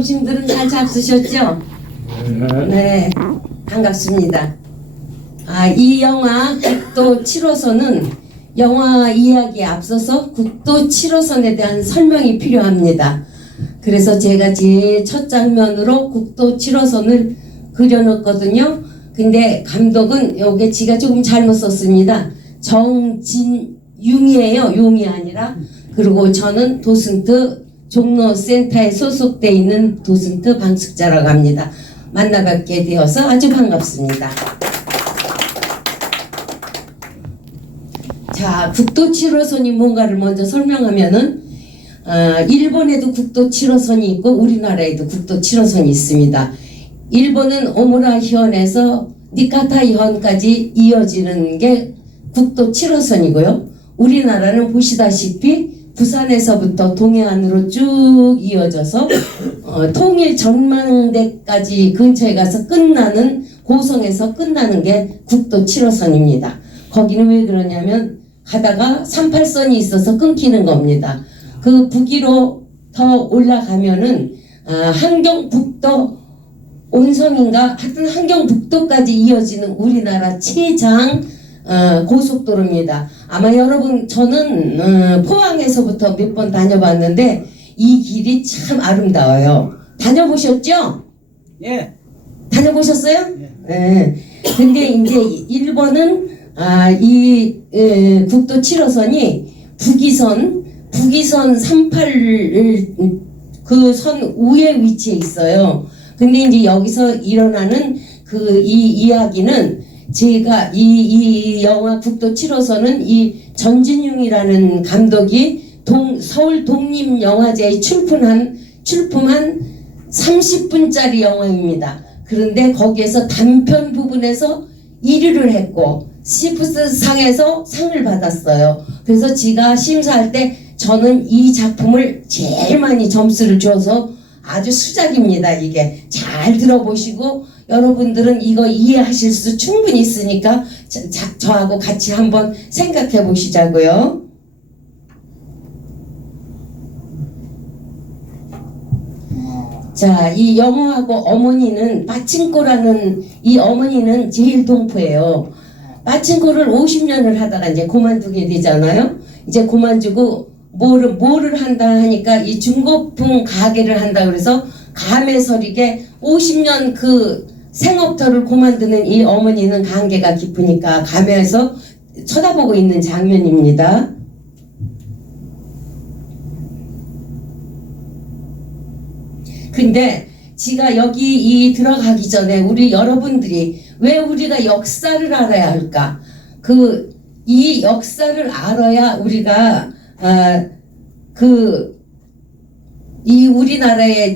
점심들은 잘 잡수셨죠? 네, 반갑습니다. 이 영화 국도 7호선은 영화 이야기에 앞서서 국도 7호선에 대한 설명이 필요합니다. 그래서 제가 제 첫 장면으로 국도 7호선을 그려놓거든요. 근데 감독은 요게 지가 조금 잘못 썼습니다. 정진용이에요. 용이 아니라. 그리고 저는 도슨트 종로센터에 소속되어 있는 도슨트 방숙자라고 합니다. 만나 뵙게 되어서 아주 반갑습니다. 자, 국도 7호선이 뭔가를 먼저 설명하면은 일본에도 국도 7호선이 있고 우리나라에도 국도 7호선이 있습니다. 일본은 오무라현에서 니카타현 이어지는 게 국도 7호선이고요. 우리나라는 보시다시피 부산에서부터 동해안으로 쭉 이어져서 통일 전망대까지 근처에 가서 끝나는 고성에서 끝나는 게 국도 7호선입니다. 거기는 왜 그러냐면 가다가 38선이 있어서 끊기는 겁니다. 그 북위로 더 올라가면은 한경북도 온성인가 하여튼 한경북도까지 이어지는 우리나라 최장 고속도로입니다. 아마 여러분 저는 포항에서부터 몇 번 다녀봤는데 이 길이 참 아름다워요. 다녀보셨죠? 예. 다녀보셨어요? 예. 네. 근데 이제 일본은 이 국도 7호선이 북위선 38 그 선 위에 위치해 있어요. 근데 이제 여기서 일어나는 이 이야기는 제가 이 영화 국도 7호선은 이 전진용이라는 감독이 서울 독립영화제에 출품한 30분짜리 영화입니다. 그런데 거기에서 단편 부분에서 1위를 했고 시프스상에서 상을 받았어요. 그래서 제가 심사할 때 저는 이 작품을 제일 많이 점수를 줘서 아주 수작입니다. 이게 잘 들어보시고 여러분들은 이거 이해하실 수 충분히 있으니까 저하고 같이 한번 생각해 보시자고요. 자, 이 영호하고 어머니는 빠친코라는 이 어머니는 제일 동포예요. 빠친코를 50년을 하다가 이제 그만두게 되잖아요. 이제 그만두고 뭐를 한다 하니까 이 중고품 가게를 한다 그래서 감회서리게 50년 그 생업터를 그만두는 이 어머니는 관계가 깊으니까 감회에서 쳐다보고 있는 장면입니다. 근데 지가 여기 들어가기 전에 우리 여러분들이 왜 우리가 역사를 알아야 할까? 이 역사를 알아야 우리가 이 우리나라의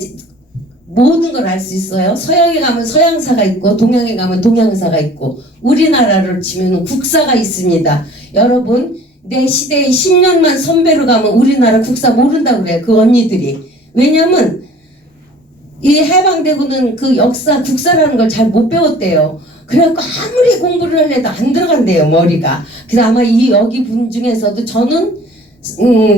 모든 걸 알 수 있어요. 서양에 가면 서양사가 있고 동양에 가면 동양사가 있고 우리나라를 치면 국사가 있습니다. 여러분 내 시대에 10년만 선배로 가면 우리나라 국사 모른다고 그래요. 그 언니들이. 왜냐면 이 해방되고는 그 역사 국사라는 걸 잘 못 배웠대요. 그래갖고 아무리 공부를 하려도 안 들어간대요 머리가. 그래서 아마 여기 분 중에서도 저는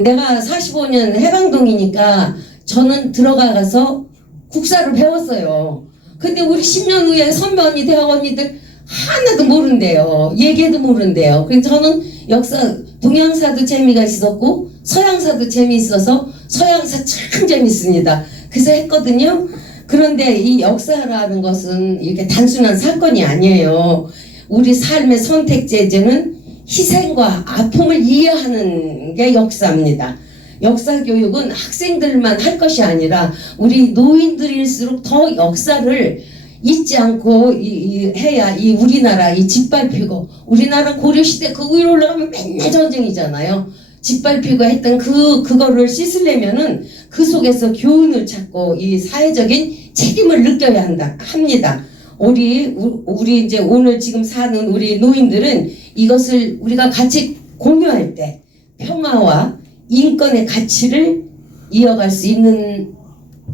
내가 45년 해방동이니까 저는 들어가서 국사를 배웠어요. 근데 우리 10년 후에 선배 언니 대학 언니들 하나도 모른대요. 얘기해도 모른대요. 그래서 저는 역사 동양사도 재미가 있었고 서양사도 재미있어서 서양사 참 재밌습니다. 그래서 했거든요. 그런데 이 역사라는 것은 이렇게 단순한 사건이 아니에요. 우리 삶의 선택제제는 희생과 아픔을 이해하는 게 역사입니다. 역사 교육은 학생들만 할 것이 아니라 우리 노인들일수록 더 역사를 잊지 않고 해야 이 우리나라 짓밟히고 우리나라 고려시대 그 위로 올라가면 맨날 전쟁이잖아요. 짓밟히고 했던 그거를 씻으려면은 그 속에서 교훈을 찾고 이 사회적인 책임을 느껴야 합니다. 우리 이제 오늘 지금 사는 우리 노인들은 이것을 우리가 같이 공유할 때 평화와 인권의 가치를 이어갈 수 있는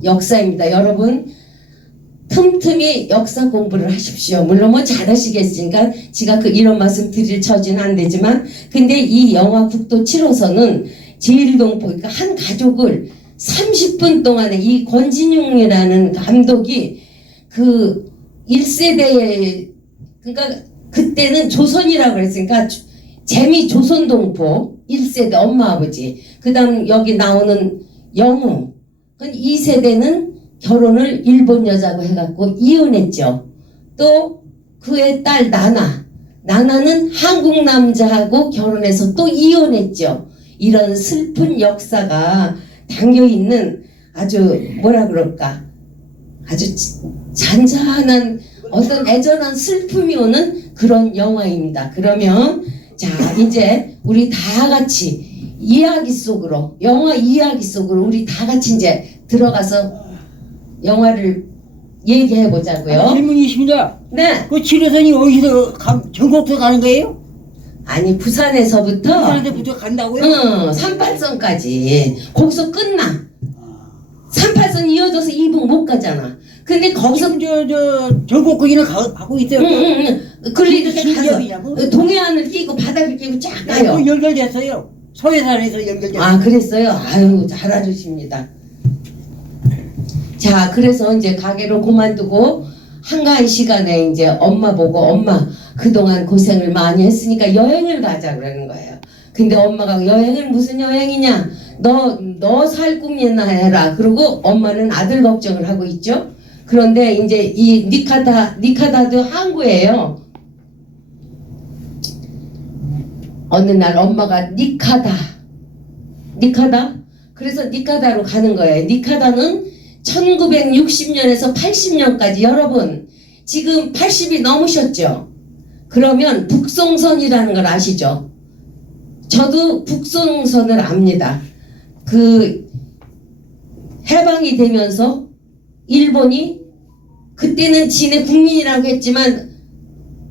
역사입니다. 여러분 틈틈이 역사 공부를 하십시오. 물론 뭐 잘하시겠으니까 제가 이런 말씀 드릴 처지는 안 되지만 근데 이 영화 국도 7호선은 제1동포 그러니까 한 가족을 30분 동안에 이 권진용이라는 감독이 그 1세대의 그러니까 그때는 조선이라고 그랬으니까 재미 조선동포 1세대 엄마 아버지 그다음 여기 나오는 영우 2세대는 결혼을 일본 여자고 해갖고 이혼했죠. 또 그의 딸 나나는 한국 남자하고 결혼해서 또 이혼했죠. 이런 슬픈 역사가 담겨있는 아주 뭐라 그럴까 아주 잔잔한 어떤 애절한 슬픔이 오는 그런 영화입니다. 그러면 자 이제 우리 다 같이 이야기 속으로 영화 이야기 속으로 우리 다 같이 이제 들어가서 영화를 얘기해 보자고요. 질문이 있습니다. 네. 그 7호선이 어디서 전국도 가는 거예요? 아니 부산에서부터 부산에서부터 간다고요? 응 38선까지 거기서 끝나. 38선 이어져서 이북 못 가잖아. 근데 거기서 지금 전국까지는 가고 있어요. 그걸 이렇게 가서 신기하냐고? 동해안을 끼고 바다를 끼고 쫙 가요. 그 연결됐어요. 서해산에서 연결됐어요. 아 그랬어요? 아유 잘 알아주십니다. 자 그래서 이제 가게를 그만두고 한가한 시간에 이제 엄마 보고 엄마 그동안 고생을 많이 했으니까 여행을 가자 그러는 거예요. 근데 엄마가 여행은 무슨 여행이냐 너 살 꿈이나 해라. 그러고 엄마는 아들 걱정을 하고 있죠. 그런데 이제 이 니카다도 항구예요. 어느 날 엄마가 니카다 그래서 니카다로 가는 거예요. 니카다는 1960년에서 80년까지 여러분 지금 80이 넘으셨죠? 그러면 북송선이라는 걸 아시죠? 저도 북송선을 압니다. 그 해방이 되면서 일본이 그때는 지네 국민이라고 했지만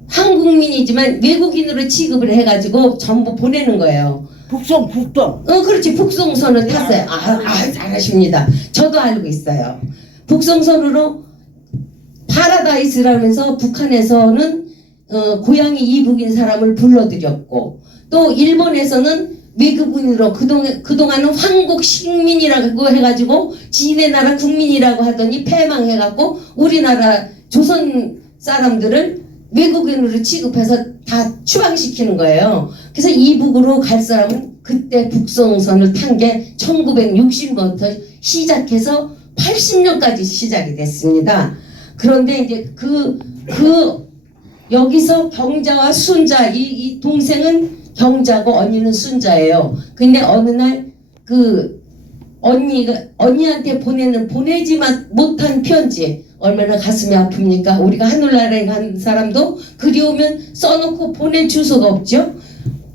한국민이지만 외국인으로 취급을 해가지고 전부 보내는 거예요. 북송. 그렇지. 북송선을 탔어요. 잘하십니다. 저도 알고 있어요. 북송선으로 파라다이스라면서 북한에서는 고향이 이북인 사람을 불러들였고 또 일본에서는 외국인으로 그동안은 황국 식민이라고 해가지고 지네 나라 국민이라고 하더니 패망해갖고 우리나라 조선 사람들을 외국인으로 취급해서 다 추방시키는 거예요. 그래서 이북으로 갈 사람은 그때 북송선을 탄 게 1960년부터 시작해서 80년까지 시작이 됐습니다. 그런데 이제 여기서 경자와 순자 이 동생은 경자고 언니는 순자예요. 근데 어느 날 그 언니한테 보내지 못한 편지 얼마나 가슴이 아픕니까? 우리가 하늘나라에 간 사람도 그리우면 써놓고 보낼 주소가 없죠.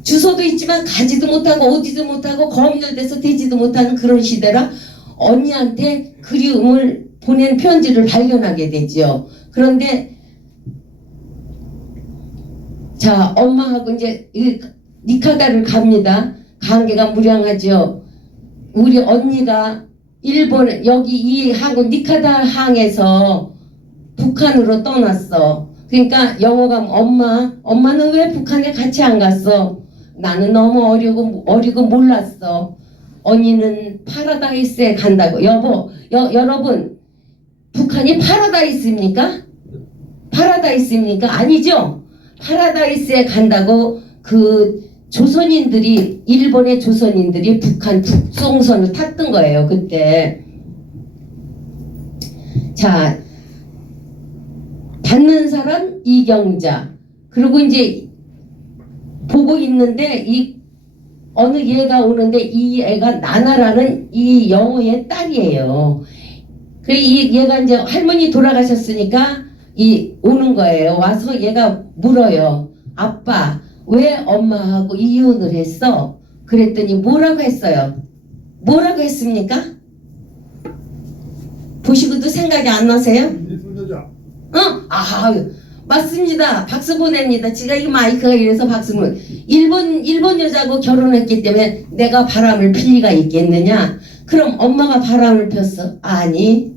주소도 있지만 가지도 못하고 오지도 못하고 검열돼서 되지도 못하는 그런 시대라 언니한테 그리움을 보낸 편지를 발견하게 되지요. 그런데 자 엄마하고 이제 니카다를 갑니다. 관계가 무량하죠. 우리 언니가 일본 여기 이 항구 니카다 항에서 북한으로 떠났어. 그러니까 영어가 엄마는 왜 북한에 같이 안 갔어? 나는 너무 어리고 몰랐어. 언니는 파라다이스에 간다고. 여러분 북한이 파라다이스입니까? 아니죠. 파라다이스에 간다고 그 일본의 조선인들이 북한 북송선을 탔던 거예요. 그때. 자, 받는 사람 이경자. 그리고 이제 보고 있는데 어느 얘가 오는데 이 애가 나나라는 이 영호의 딸이에요. 얘가 이제 할머니 돌아가셨으니까 오는 거예요. 와서 얘가 물어요. 아빠, 왜 엄마하고 이혼을 했어? 그랬더니 뭐라고 했어요? 뭐라고 했습니까? 보시고도 생각이 안 나세요? 맞습니다. 박수 보냅니다. 제가 이 마이크가 이래서 박수 보내. 일본 여자하고 결혼했기 때문에 내가 바람을 필 리가 있겠느냐? 그럼 엄마가 바람을 폈어? 아니.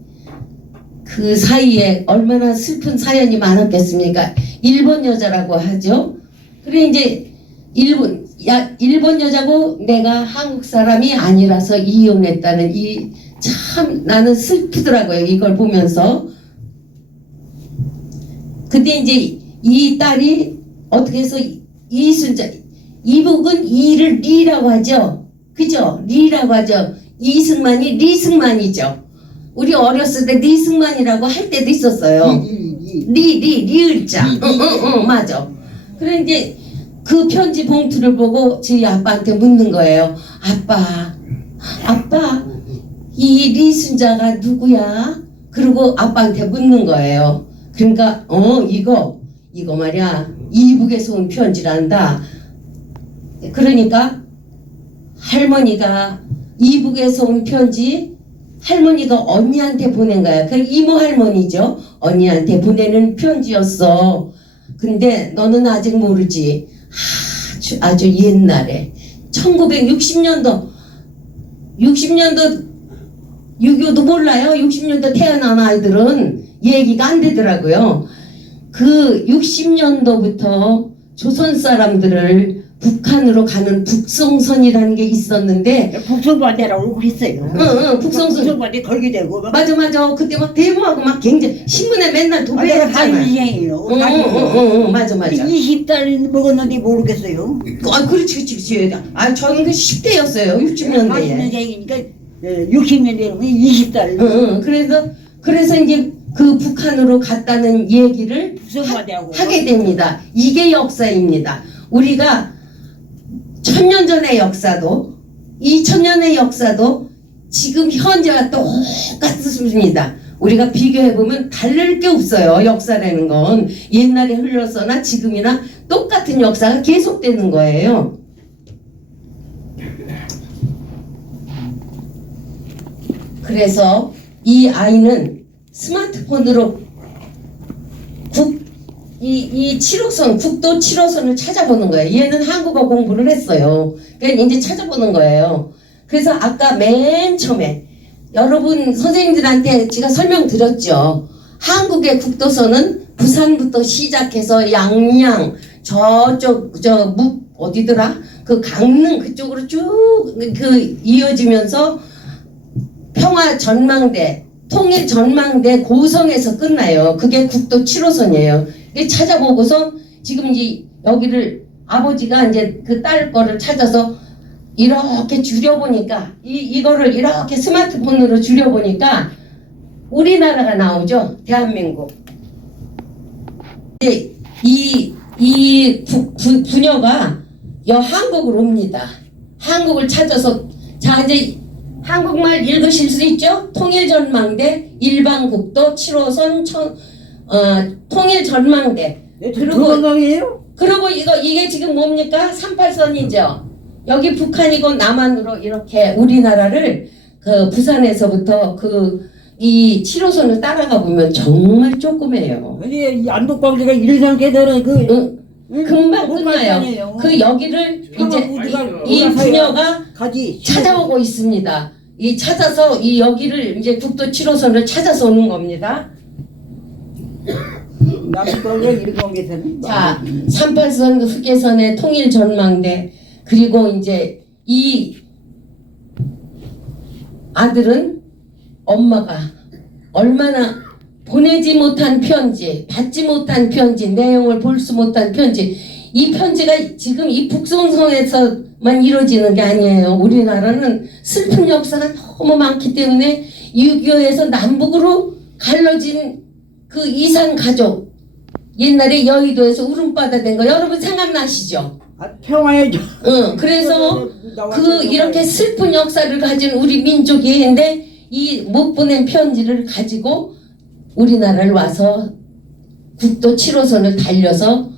그 사이에 얼마나 슬픈 사연이 많았겠습니까? 일본 여자라고 하죠. 그래 이제 일본 여자고 내가 한국 사람이 아니라서 이혼했다는 이 참 나는 슬프더라고요. 이걸 보면서. 근데 이제 이 딸이 어떻게 해서 이순자, 이북은 이를 리라고 하죠. 그죠? 리라고 하죠. 이승만이 리승만이죠. 우리 어렸을 때 리승만이라고 할 때도 있었어요. 리을자. 응, 맞아. 그래 이제 그 편지 봉투를 보고 저희 아빠한테 묻는 거예요. 아빠, 이 리순자가 누구야? 그리고 아빠한테 묻는 거예요. 그러니까 이거 말이야 이북에서 온 편지란다. 그러니까 할머니가 이북에서 온 편지 할머니가 언니한테 보낸 거야. 그 이모 할머니죠. 언니한테 보내는 편지였어. 근데 너는 아직 모르지. 아주 옛날에 1960년도 6.25도 몰라요. 60년도 태어난 아이들은 얘기가 안 되더라고요. 그 60년도부터 조선 사람들을 북한으로 가는 북송선이라는 게 있었는데 북송반대라고 그랬어요. 응, 북송선. 북송반대 걸게 되고 막 맞아. 그때 막 데모하고 막 굉장히 신문에 맨날 내가 도배했잖아. 가인이에요. 응, 맞아. 20달 먹었는데 모르겠어요. 그렇지. 저는 그 10대였어요. 60년대에. 80년생이니까 60년 되면 20달. 응. 그래서 이제 그 북한으로 갔다는 얘기를 북송반대하고 하게 됩니다. 이게 역사입니다. 우리가 1000년 전의 역사도 2000년의 역사도 지금 현재와 똑같습니다. 우리가 비교해보면 다를 게 없어요. 역사라는 건 옛날에 흘러서나 지금이나 똑같은 역사가 계속되는 거예요. 그래서 이 아이는 스마트폰으로 이 7호선, 국도 7호선을 찾아보는 거예요. 얘는 한국어 공부를 했어요. 그러니까 이제 찾아보는 거예요. 그래서 아까 맨 처음에 여러분 선생님들한테 제가 설명드렸죠. 한국의 국도선은 부산부터 시작해서 양양, 어디더라? 그 강릉 그쪽으로 쭉 이어지면서 평화 전망대, 통일 전망대 고성에서 끝나요. 그게 국도 7호선이에요. 찾아보고서 지금 이제 여기를 아버지가 이제 그 딸 거를 찾아서 이렇게 줄여보니까 이거를 이렇게 스마트폰으로 줄여보니까 우리나라가 나오죠. 대한민국. 이 부녀가 한국으로 옵니다. 한국을 찾아서 자 이제 한국말 읽으실 수 있죠? 통일전망대 일반국도 7호선 통일전망대. 그리고 이게 지금 뭡니까? 38선이죠. 여기 북한이고 남한으로 이렇게 우리나라를 그 부산에서부터 이 7호선을 따라가 보면 정말 조그매요. 아니 안독방지가 일산 계단은 금방 끝나요. 그 여기를 이제 이 부녀가 찾아오고 있습니다. 찾아서 여기를 이제 국도 7호선을 찾아서 오는 겁니다. 자, 38선 흑계선의 통일 전망대 그리고 이제 이 아들은 엄마가 얼마나 보내지 못한 편지, 받지 못한 편지, 내용을 볼 수 못한 편지. 이 편지가 지금 이 북송선에서만 이루어지는 게 아니에요. 우리나라는 슬픈 역사가 너무 많기 때문에 6.25에서 남북으로 갈라진 그 이산 가족, 옛날에 여의도에서 울음바다 된 거 여러분 생각나시죠? 평화의 그래서 이렇게 슬픈 역사를 가진 우리 민족인데 이 못 보낸 편지를 가지고 우리나라를 와서 국도 7호선을 달려서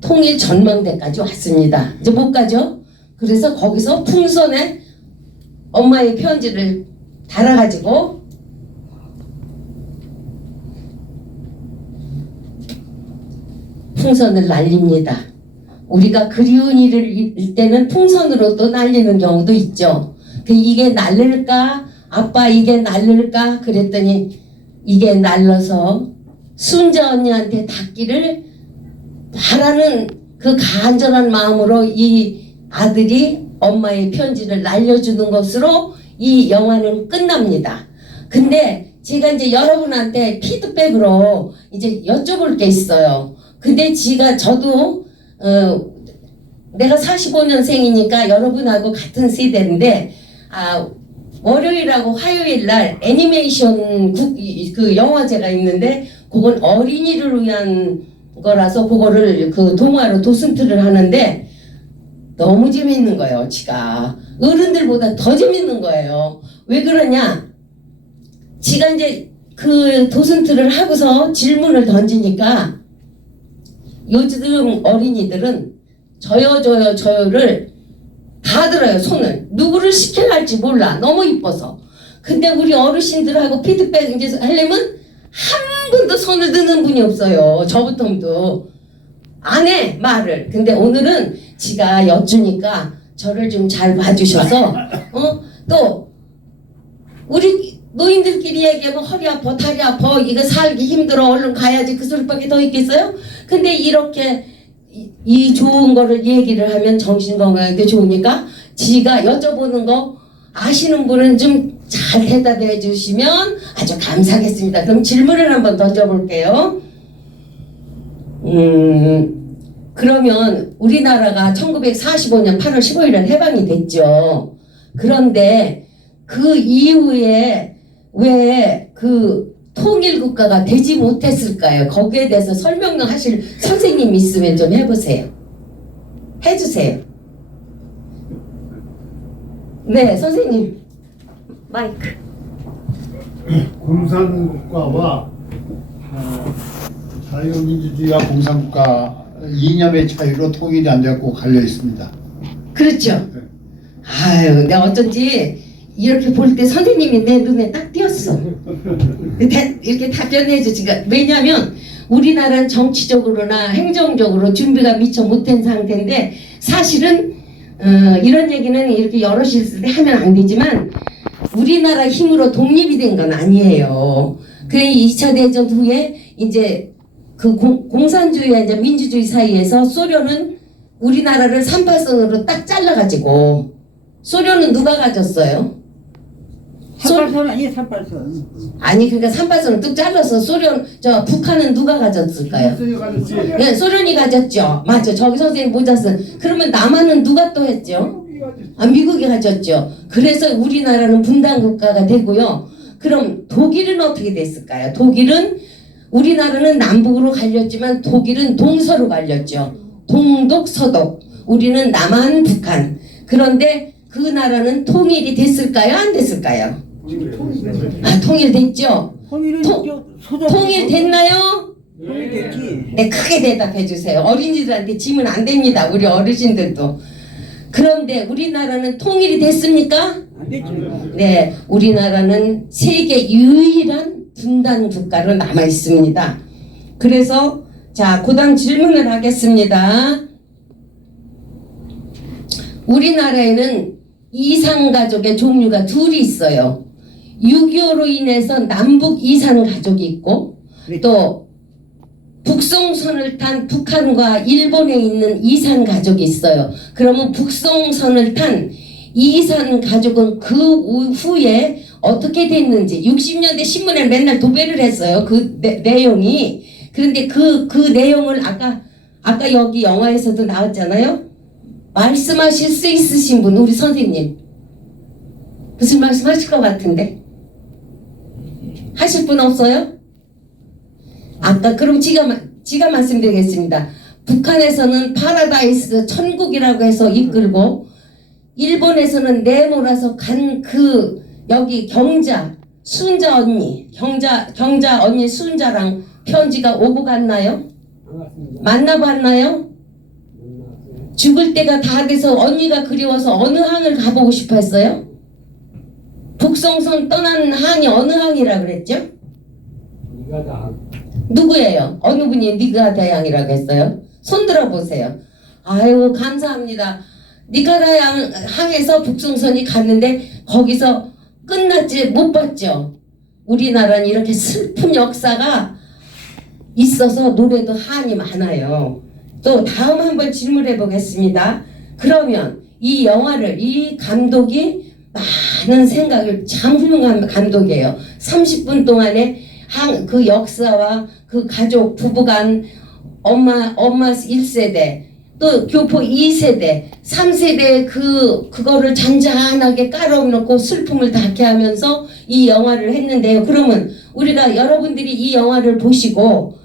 통일 전망대까지 왔습니다. 이제 못 가죠? 그래서 거기서 풍선에 엄마의 편지를 달아가지고 풍선을 날립니다. 우리가 그리운 일을 일 때는 풍선으로도 날리는 경우도 있죠. 이게 날릴까? 아빠 이게 날릴까? 그랬더니 이게 날려서 순자 언니한테 닿기를 바라는 그 간절한 마음으로 이 아들이 엄마의 편지를 날려주는 것으로 이 영화는 끝납니다. 근데 제가 이제 여러분한테 피드백으로 이제 여쭤볼 게 있어요. 근데 저도 내가 45년생이니까 여러분하고 같은 세대인데 월요일하고 화요일 날 애니메이션 그 영화제가 있는데 그건 어린이를 위한 거라서 그거를 그 동화로 도슨트를 하는데 너무 재밌는 거예요. 지가 어른들보다 더 재밌는 거예요. 왜 그러냐? 지가 이제 그 도슨트를 하고서 질문을 던지니까 요즘 어린이들은 저요를 다 들어요. 손을 누구를 시켜야 할지 몰라. 너무 이뻐서. 근데 우리 어르신들하고 피드백 이제 하려면 한 분도 손을 드는 분이 없어요. 저부터도 안 해 말을. 근데 오늘은 지가 여쭈니까 저를 좀 잘 봐주셔서 또 우리 노인들끼리 얘기하면 허리 아파 다리 아파 이거 살기 힘들어 얼른 가야지 그 소리밖에 더 있겠어요? 근데 이렇게 이 좋은 거를 얘기를 하면 정신건강에도 좋으니까 지가 여쭤보는 거 아시는 분은 좀 잘 대답해 주시면 아주 감사하겠습니다. 그럼 질문을 한번 던져볼게요. 그러면 우리나라가 1945년 8월 15일에 해방이 됐죠. 그런데 그 이후에 왜 그 통일국가가 되지 못했을까요? 거기에 대해서 설명을 하실 선생님 있으면 좀 해보세요. 해주세요. 네, 선생님. 마이크. 공산국가와 자유민주주의와 공산국가 이념의 차이로 통일이 안 되고 갈려 있습니다. 그렇죠. 아유, 내가 어쩐지 이렇게 볼 때 선생님이 내 눈에 딱 띄었어. 이렇게 답변해 주지가. 왜냐하면 우리나라는 정치적으로나 행정적으로 준비가 미처 못된 상태인데 사실은 이런 얘기는 이렇게 여럿이 있을 때 하면 안 되지만 우리나라 힘으로 독립이 된 건 아니에요. 그래 2차 대전 후에 이제 그 공산주의와 이제 민주주의 사이에서 소련은 우리나라를 3파선으로 딱 잘라가지고 소련은 누가 가졌어요? 3팔선 아니에요 3팔선. 아니 그러니까 3파선을 뚝 잘라서 북한은 누가 가졌을까요? 네, 소련이 가졌죠. 맞죠. 저기 선생님 모자 쓴. 그러면 남한은 누가 또 했죠? 미국이 가졌죠. 그래서 우리나라는 분단국가가 되고요. 그럼 독일은 어떻게 됐을까요? 독일은 우리나라는 남북으로 갈렸지만 독일은 동서로 갈렸죠. 동독, 서독. 우리는 남한, 북한. 그런데 그 나라는 통일이 됐을까요? 안 됐을까요? 통일됐죠? 통일됐나요? 통일됐지. 네, 크게 대답해 주세요. 어린이들한테 지면 안 됩니다. 우리 어르신들도. 그런데 우리나라는 통일이 됐습니까? 안 됐죠. 네, 우리나라는 세계 유일한 분단 국가로 남아 있습니다. 그래서 자, 그다음 질문을 하겠습니다. 우리나라에는 이산가족의 종류가 둘이 있어요. 6.25로 인해서 남북 이산가족이 있고 또 북송선을 탄 북한과 일본에 있는 이산가족이 있어요. 그러면 북송선을 탄 이산가족은 그 후에 어떻게 됐는지 60년대 신문에 맨날 도배를 했어요. 그 내용이. 그런데 그 내용을 아까 여기 영화에서도 나왔잖아요. 말씀하실 수 있으신 분 우리 선생님 무슨 말씀 하실 것 같은데 하실 분 없어요? 아까 그럼 지가 말씀드리겠습니다. 북한에서는 파라다이스 천국이라고 해서 이끌고 일본에서는 내몰아서 간 여기 경자 순자 언니 경자 언니 순자랑 편지가 오고 갔나요? 만나봤나요? 죽을 때가 다 돼서 언니가 그리워서 어느 항을 가보고 싶어 했어요? 북송선 떠난 항이 어느 항이라 그랬죠? 누구예요? 어느 분이 니가다 항이라고 했어요? 손 들어보세요. 아유 감사합니다. 니가다 항에서 북송선이 갔는데 거기서 끝났지 못 봤죠? 우리나라는 이렇게 슬픈 역사가 있어서 노래도 한이 많아요. 또 다음 한번 질문해 보겠습니다. 그러면 이 영화를 이 감독이 하는 생각을 참 훌륭한 감독이에요. 30분 동안에 그 역사와 그 가족 부부간 엄마 1세대 또 교포 2세대 3세대 그거를 잔잔하게 깔아놓고 슬픔을 닿게 하면서 이 영화를 했는데요. 그러면 우리가 여러분들이 이 영화를 보시고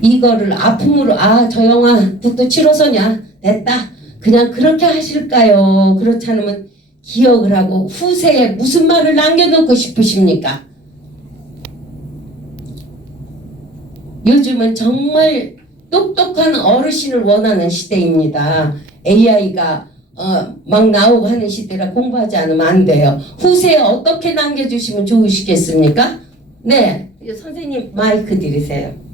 이거를 아픔으로 저 영화 북도 7호선이야 됐다 그냥 그렇게 하실까요? 그렇지 않으면 기억을 하고 후세에 무슨 말을 남겨놓고 싶으십니까? 요즘은 정말 똑똑한 어르신을 원하는 시대입니다. AI가 막 나오고 하는 시대라 공부하지 않으면 안 돼요. 후세에 어떻게 남겨주시면 좋으시겠습니까? 네, 선생님 마이크 드리세요.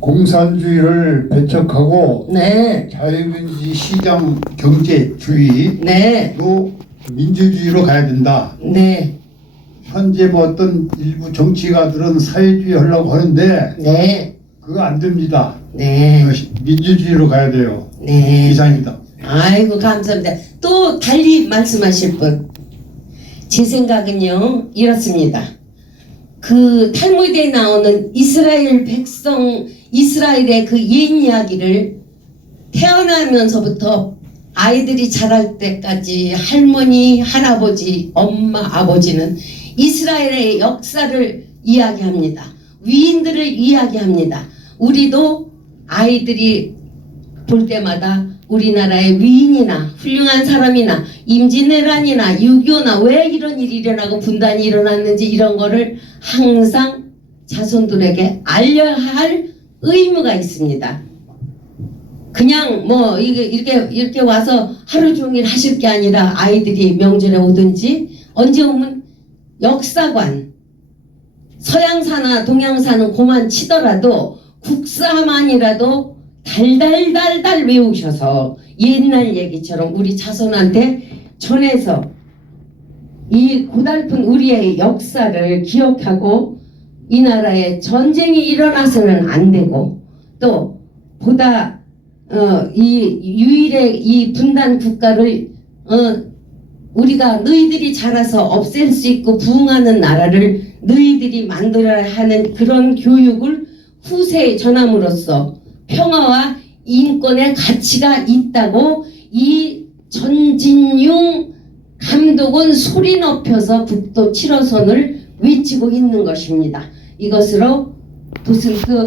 공산주의를 배척하고 네, 자유민주주의 시장 경제주의로 네, 민주주의로 가야 된다. 네, 현재 뭐 어떤 일부 정치가들은 사회주의 하려고 하는데 네, 그거 안 됩니다. 네, 민주주의로 가야 돼요. 네. 이상입니다. 아이고 감사합니다. 또 달리 말씀하실 분. 제 생각은요 이렇습니다. 그 탈무드에 나오는 이스라엘 백성 이스라엘의 그 옛 이야기를 태어나면서부터 아이들이 자랄 때까지 할머니, 할아버지, 엄마, 아버지는 이스라엘의 역사를 이야기합니다. 위인들을 이야기합니다. 우리도 아이들이 볼 때마다 우리나라의 위인이나 훌륭한 사람이나 임진왜란이나 6.25나 왜 이런 일이 일어나고 분단이 일어났는지 이런 거를 항상 자손들에게 알려야 할 의무가 있습니다. 그냥 뭐 이렇게 와서 하루 종일 하실 게 아니라 아이들이 명절에 오든지 언제 오면 역사관 서양사나 동양사는 고만 치더라도 국사만이라도 달달달달 외우셔서 옛날 얘기처럼 우리 자손한테 전해서 이 고달픈 우리의 역사를 기억하고 이 나라에 전쟁이 일어나서는 안 되고 또 보다 이 유일의 이 분단 국가를 우리가 너희들이 자라서 없앨 수 있고 부흥하는 나라를 너희들이 만들어야 하는 그런 교육을 후세에 전함으로써 평화와 인권의 가치가 있다고 이 전진용 감독은 소리 높여서 북도 7호선을 외치고 있는 것입니다. 이것으로 도슨트